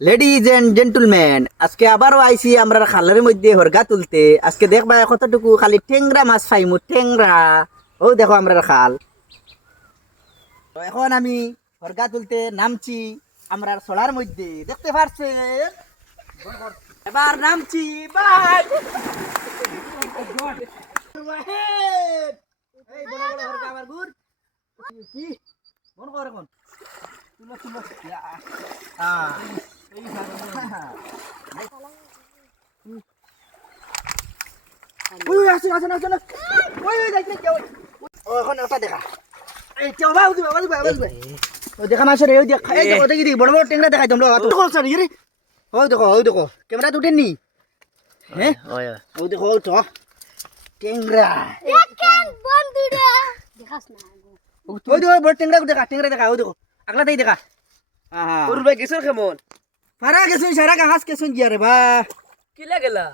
Ladies and gentleman, আজকে আবারও আইছি আমরা খালের মধ্যে হরগা তুলতে। আজকে দেখবা কতটুকু খালি টেংরা মাছ পাইমু, টেংরা। ও দেখো আমরা খাল। তো এখন আমি হরগা তুলতে নামছি আমরা ছড়ার মধ্যে, দেখতে পারছেন। এবার নামছি, বাই। এই বড় বড় হরগা আমার গুড় কি মন কর এখন তুলো তুলো ওই আসে আসে আসে না ওই ওই দেখ দেখ ওই এখন ওটা দেখা এই তো বাবা দিবা বাবা দিবা ওই দেখা মাছ রে ওই দেখ এই দেখো দেখি বড় বড় টেংরা দেখাই তোমরা তো কল স্যার রে ওই দেখো ক্যামেরা উঠেন নি হ্যাঁ ওই দেখো তো টেংরা দেখেন বন্ধুরা দেখাস না ওই দেখো বড় টেংরা দেখা ওই দেখো আগলা তাই দেখা হ্যাঁ ওর ভাই গেছর কেমন পারা গেছুন সারা গাছ গেছুন গিয়া রে বা কি লাগেলা